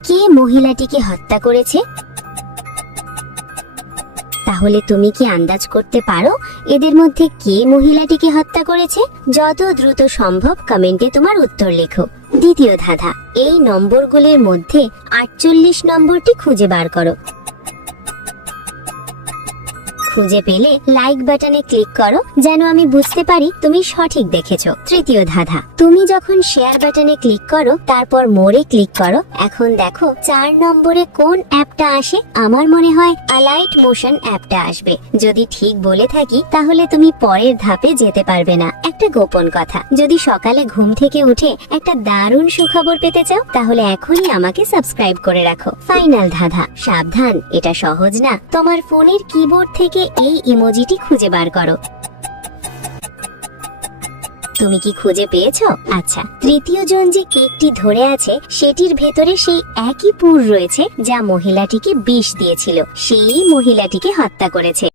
কে মহিলাটিকে হত্যা করেছে? তাহলে তুমি কি আন্দাজ করতে পারো এদের মধ্যে কে মহিলাটিকে হত্যা করেছে? যত দ্রুত সম্ভব কমেন্টে তোমার উত্তর লেখো। দ্বিতীয় ধাঁধা, এই নম্বরগুলোর মধ্যে 48 নম্বরটি খুঁজে বার করো। খুঁজে পেলে লাইক বাটনে ক্লিক করো, যেন আমি বুঝতে পারি তুমি সঠিক দেখেছো। তৃতীয় ধাঁধা, তুমি যখন শেয়ার বাটনে ক্লিক করো তারপর মোরে ক্লিক করো, এখন দেখো 4 নম্বরে কোন অ্যাপটা আসে? আমার মনে হয় আলাইট মোশন অ্যাপটা আসবে। যদি ঠিক বলে থাকি তাহলে তুমি পরের ধাপে যেতে পারবে না। একটা গোপন কথা, যদি সকালে ঘুম থেকে উঠে একটা দারুণ সুখবর পেতে চাও তাহলে এখনই আমাকে সাবস্ক্রাইব করে রাখো। ফাইনাল ধাঁধা, সাবধান, এটা সহজ না। তোমার ফোনের কিবোর্ড থেকে এই ইমোজিটি খুঁজে বার করো। তুমি কি খুঁজে পেয়েছো? আচ্ছা, তৃতীয় জন যে কেকটি ধরে আছে সেটির ভেতরে সেই একই পুর রয়েছে যা মহিলাটিকে বিষ দিয়েছিল। সেই মহিলাটিকে হত্যা করেছে।